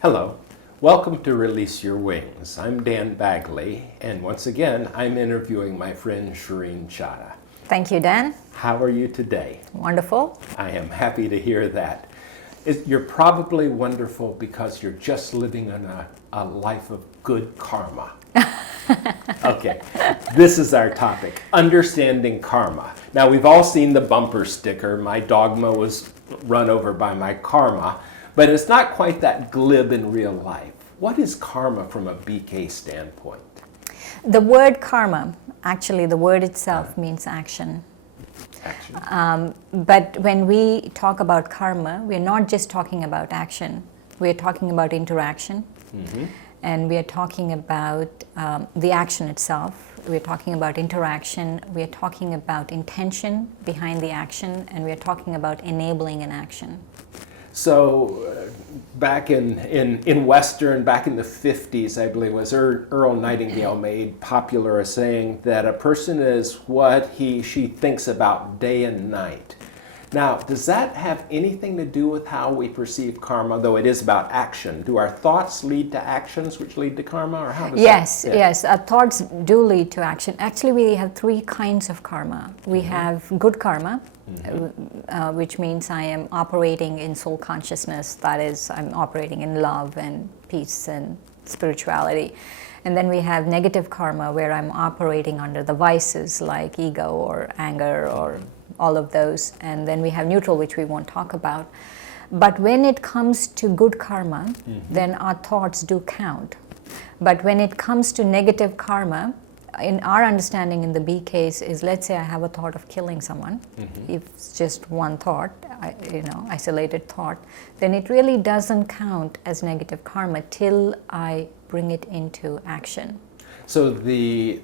Hello, welcome to Release Your Wings. I'm Dan Bagley, and once again, I'm interviewing my friend Shireen Chadha. Thank you, Dan. How are you today? Wonderful. I am happy to hear that. You're probably wonderful because you're just living in a life of good karma. Okay, this is our topic, understanding karma. Now, we've all seen the bumper sticker, my dogma was run over by my karma, but it's not quite that glib in real life. What is karma from a BK standpoint? The word karma, actually the word itself means action. Action. But when we talk about karma, we're not just talking about action. We're talking about interaction. Mm-hmm. And we are talking about the action itself. We're talking about interaction. We're talking about intention behind the action. And we're talking about enabling an action. So back in Western, back in the 50s, I believe, was Earl Nightingale made popular a saying that a person is what she thinks about day and night. Now, does that have anything to do with how we perceive karma, though it is about action? Do our thoughts lead to actions which lead to karma, or how does Yes, that fit? yes. Our thoughts do lead to action. Actually, we have three kinds of karma. We have good karma, which means I am operating in soul consciousness. That is, I'm operating in love and peace and spirituality. And then we have negative karma, where I'm operating under the vices like ego or anger or all of those. And then we have neutral, which we won't talk about. But when it comes to good karma, then our thoughts do count. But when it comes to negative karma, in our understanding in the B case is, let's say I have a thought of killing someone. If it's just one thought, isolated thought, then it really doesn't count as negative karma till I bring it into action. So the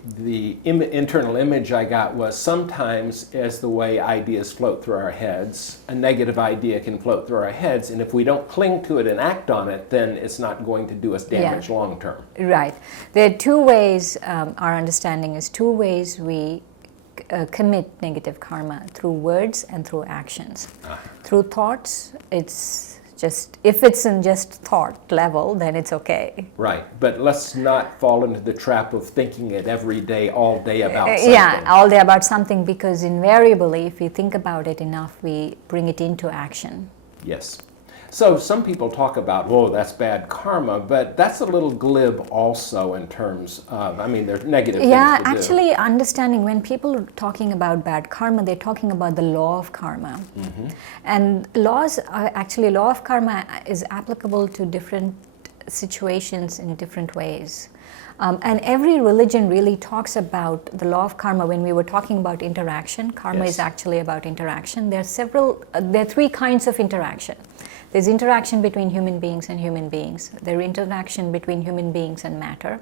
internal image I got was sometimes, as the way ideas float through our heads, a negative idea can float through our heads, and if we don't cling to it and act on it, then it's not going to do us damage long term. Right. There are two ways, our understanding is two ways we commit negative karma, through words and through actions. Through thoughts, it's just, if it's in just thought level, then it's okay. Right, but let's not fall into the trap of thinking it every day, all day about something. Yeah, all day about something, because invariably, if we think about it enough, we bring it into action. Yes. So some people talk about, whoa, that's bad karma, but that's a little glib also in terms of, there's negative things Yeah, to do. actually, understanding when people are talking about bad karma, they're talking about the law of karma. And law of karma is applicable to different situations in different ways. And every religion really talks about the law of karma. When we were talking about interaction, karma is actually about interaction. There are three kinds of interaction. There's interaction between human beings and human beings. There's interaction between human beings and matter,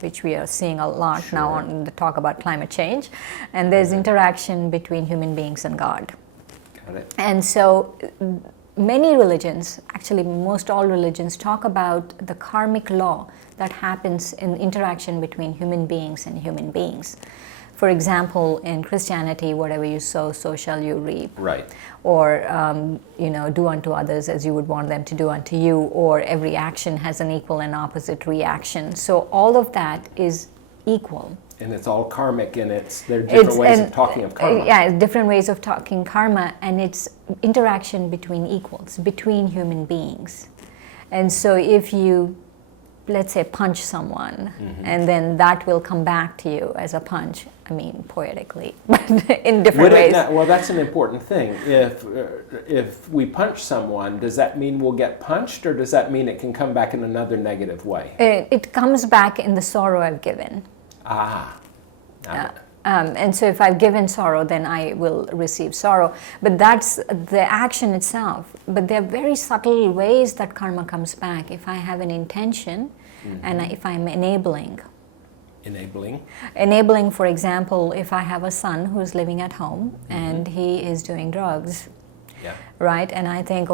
which we are seeing a lot now on the talk about climate change. And there's interaction between human beings and God. Got it. And so many religions, actually most all religions, talk about the karmic law that happens in interaction between human beings and human beings. For example, in Christianity, whatever you sow, so shall you reap. Right. Or, do unto others as you would want them to do unto you. Or every action has an equal and opposite reaction. So all of that is equal. And it's all karmic, and there are different ways of talking of karma. Yeah, different ways of talking karma, and it's interaction between equals, between human beings. And so if you, let's say, punch someone, and then that will come back to you as a punch, poetically, but in different ways. Well, that's an important thing. If we punch someone, does that mean we'll get punched, or does that mean it can come back in another negative way? It comes back in the sorrow I've given. And so if I've given sorrow, then I will receive sorrow. But that's the action itself. But there are very subtle ways that karma comes back. If I have an intention, and if I'm enabling. Enabling, for example, if I have a son who's living at home and he is doing drugs, right? And I think,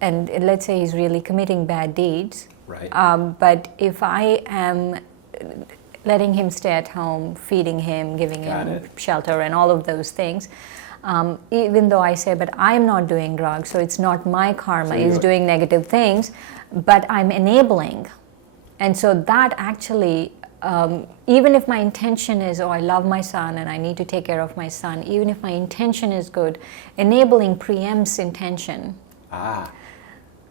and let's say he's really committing bad deeds. Right. But if I am letting him stay at home, feeding him, giving him shelter and all of those things, Even though I say, but I'm not doing drugs, so it's not my karma, So is doing negative things, but I'm enabling. And so that actually, even if my intention is, oh, I love my son and I need to take care of my son, even if my intention is good, enabling preempts intention.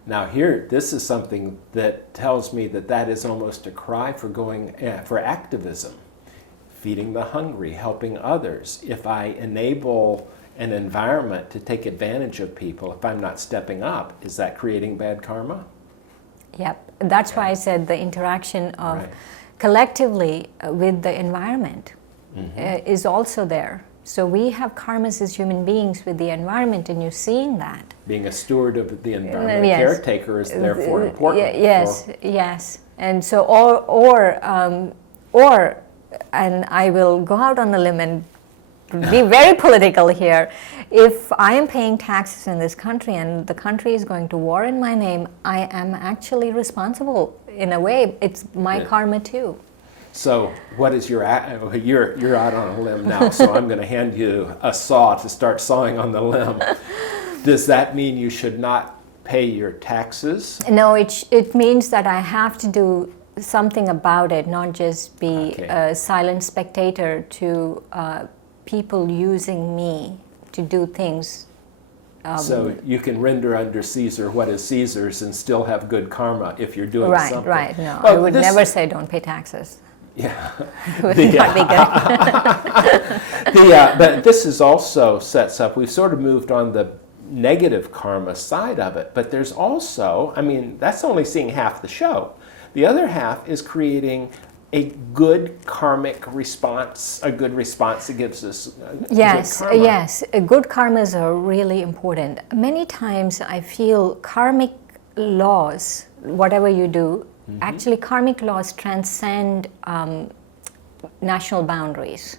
Now here, this is something that tells me that that is almost a cry for going for activism, feeding the hungry, helping others. If I enable an environment to take advantage of people, if I'm not stepping up, is that creating bad karma? Yep, that's why I said the interaction of Right. collectively with the environment is also there. So we have karmas as human beings with the environment, and you're seeing that. Being a steward of the environment, Yes. a caretaker is therefore important. Yes, yes. And so, and I will go out on a limb and be very political here. If I am paying taxes in this country and the country is going to war in my name, I am actually responsible in a way. It's my Yeah. karma too. So what is you're out on a limb now, so I'm going to hand you a saw to start sawing on the limb. Does that mean you should not pay your taxes? No, it means that I have to do something about it, not just be Okay. a silent spectator to people using me to do things. So you can render under Caesar what is Caesar's and still have good karma if you're doing Right, something. right. No, Well, I would this- never say don't pay taxes. Yeah. It would not be good. But this is also sets up, we've sort of moved on the negative karma side of it, but there's also, I mean, that's only seeing half the show. The other half is creating a good karmic response, a good response that gives us Yes, good karma. yes. Good karmas are really important. Many times I feel karmic laws, whatever you do, actually karmic laws transcend national boundaries.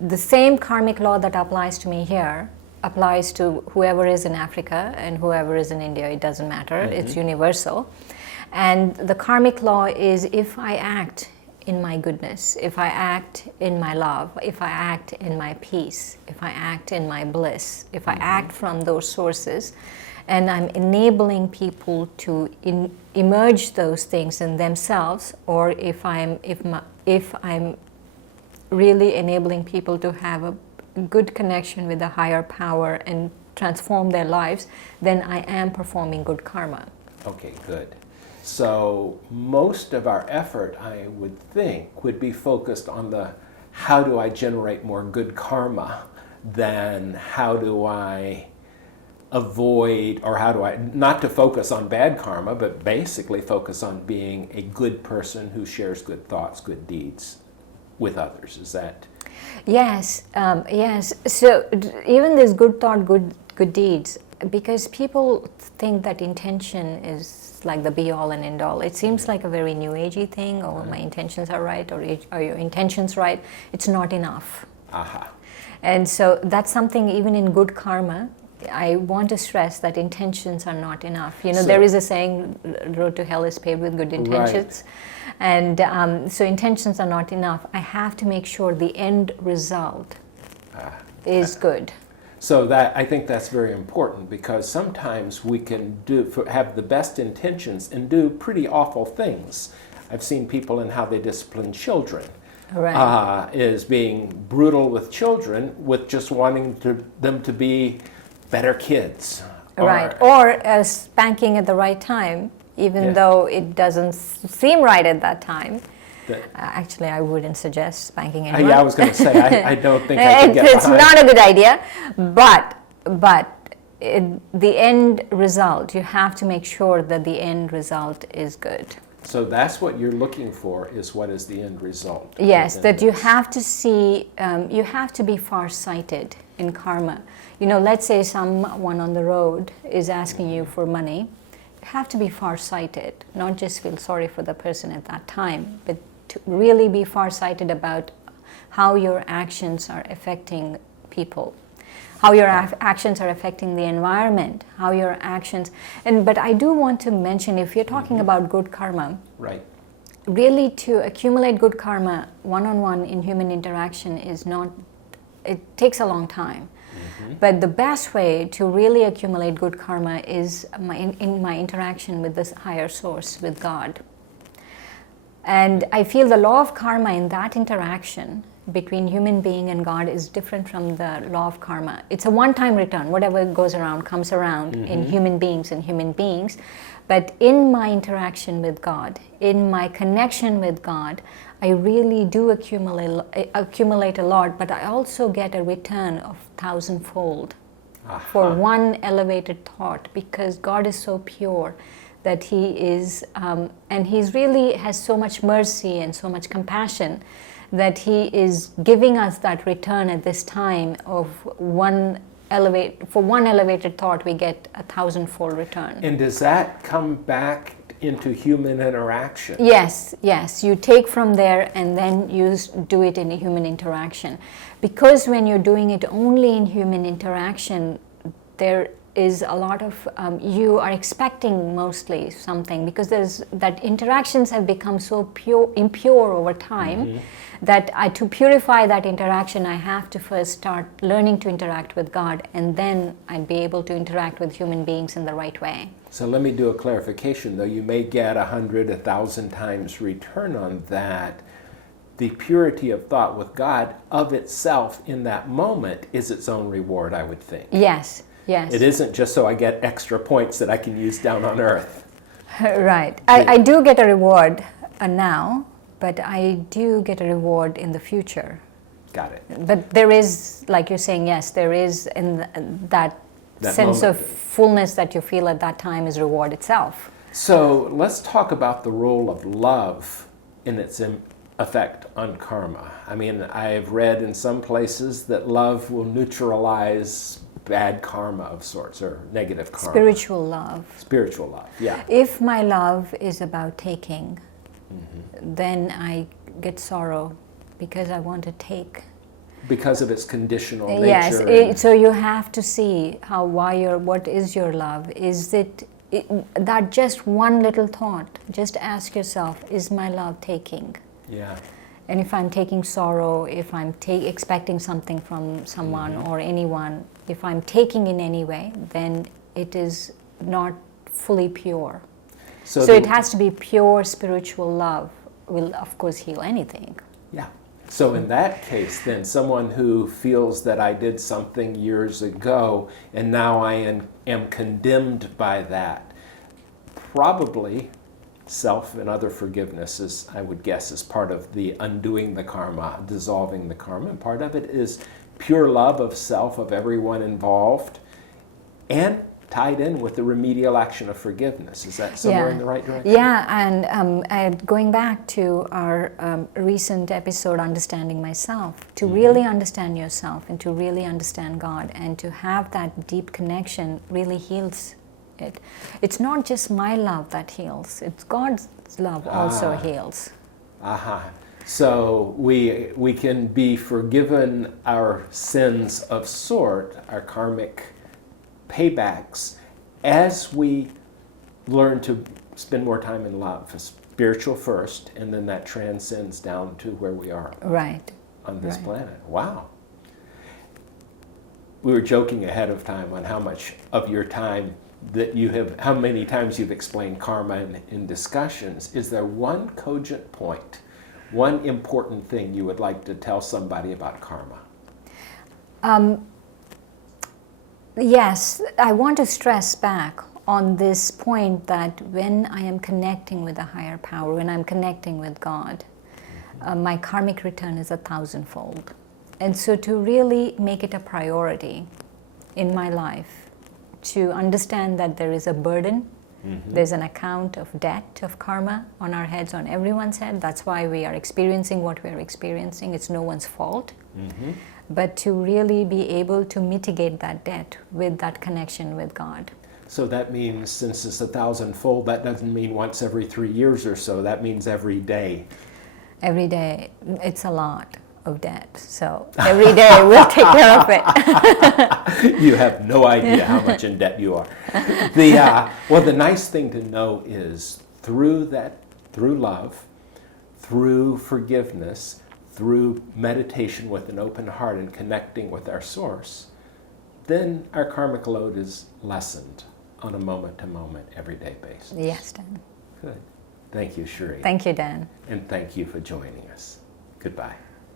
The same karmic law that applies to me here applies to whoever is in Africa and whoever is in India. It doesn't matter. It's universal. And the karmic law is if I act in my goodness, if I act in my love, if I act in my peace, if I act in my bliss, if I act from those sources, and I'm enabling people to emerge those things in themselves, or if I'm really enabling people to have a good connection with the higher power and transform their lives, then I am performing good karma. Okay, good. So most of our effort, I would think, would be focused on the how do I generate more good karma than how do I avoid, or how do I, not to focus on bad karma, but basically focus on being a good person who shares good thoughts, good deeds with others. Is that? Yes, yes. So even this good thought, good deeds, because people think that intention is like the be all and end all. It seems like a very new agey thing, or my intentions are right, or are your intentions right? It's not enough. Aha. And so that's something even in good karma, I want to stress that intentions are not enough. You know, So- there is a saying, road to hell is paved with good intentions. And so intentions are not enough. I have to make sure the end result is good. So that, I think that's very important, because sometimes we can have the best intentions and do pretty awful things. I've seen people in how they discipline children. Right. Is being brutal with children with just wanting them to be better kids. Right. Or spanking at the right time, even Yeah. though it doesn't seem right at that time. That- Actually, I wouldn't suggest spanking anyone. yeah, I was going to say, I don't think I could get It's behind. not a good idea, but the end result, you have to make sure that the end result is good. So that's what you're looking for, is what is the end result. Yes, within that you this. have to see, you have to be far-sighted in karma. You know, let's say someone on the road is asking you for money. You have to be far-sighted, not just feel sorry for the person at that time, but to really be far-sighted about how your actions are affecting people, how your actions are affecting the environment, how your actions, but I do want to mention, if you're talking about good karma, Right. really to accumulate good karma one-on-one in human interaction is not, it takes a long time. But the best way to really accumulate good karma is in my interaction with this higher source, with God. And I feel the law of karma in that interaction between human being and God is different from the law of karma. It's a one-time return. Whatever goes around comes around in human beings and human beings. But in my interaction with God, in my connection with God, I really do accumulate a lot, but I also get a return of thousandfold for one elevated thought, because God is so pure that He is, and He's really has so much mercy and so much compassion that He is giving us that return at this time of one elevated thought we get a thousandfold return. And does that come back into human interaction? Yes, you take from there and then you do it in a human interaction. Because when you're doing it only in human interaction, there is a lot of, you are expecting mostly something, because there's that interactions have become so impure over time that to purify that interaction, I have to first start learning to interact with God, and then I'd be able to interact with human beings in the right way. So let me do a clarification, though. You may get 100, 1,000 times return on that. The purity of thought with God of itself in that moment is its own reward, I would think. Yes. It isn't just so I get extra points that I can use down on earth. Right. I do get a reward now, but I do get a reward in the future. Got it. But there is, like you're saying, yes, there is in that sense moment. of fullness that you feel at that time is reward itself. So let's talk about the role of love in its effect on karma. I mean, I've read in some places that love will neutralize bad karma of sorts, or negative karma. Spiritual love. Spiritual love, yeah. If my love is about taking, then I get sorrow because I want to take. Because of its conditional nature. Yes, so you have to see what is your love? Is it that just one little thought? Just ask yourself, is my love taking? Yeah. And if I'm taking sorrow, if I'm expecting something from someone or anyone, if I'm taking in any way, then it is not fully pure. So it has to be pure spiritual love will, of course, heal anything. Yeah. So in that case, then, someone who feels that I did something years ago and now I am condemned by that, probably self and other forgiveness is, I would guess, is part of the undoing the karma, dissolving the karma. And part of it is pure love of self, of everyone involved, and tied in with the remedial action of forgiveness. Is that somewhere in the right direction? Yeah, and going back to our recent episode, Understanding Myself, to really understand yourself and to really understand God and to have that deep connection really heals it. It's not just my love that heals, it's God's love also heals. So we can be forgiven our sins of sort, our karmic paybacks, as we learn to spend more time in love, spiritual first, and then that transcends down to where we are on this planet. Wow. We were joking ahead of time on how much of your time that you have, how many times you've explained karma in discussions. Is there one cogent point, one important thing you would like to tell somebody about karma? Yes, I want to stress back on this point that when I am connecting with a higher power, when I'm connecting with God, my karmic return is 1,000-fold. And so to really make it a priority in my life, to understand that there is a burden, there's an account of debt, of karma on our heads, on everyone's head. That's why we are experiencing what we are experiencing. It's no one's fault. But to really be able to mitigate that debt with that connection with God. So that means, since it's 1,000-fold, that doesn't mean once every 3 years or so. That means every day. Every day. It's a lot of debt. So every day we'll take care of it. You have no idea how much in debt you are. Well, the nice thing to know is through love, through forgiveness, through meditation with an open heart and connecting with our source, then our karmic load is lessened on a moment-to-moment, everyday basis. Yes, Dan. Good. Thank you, Sheree. Thank you, Dan. And thank you for joining us. Goodbye.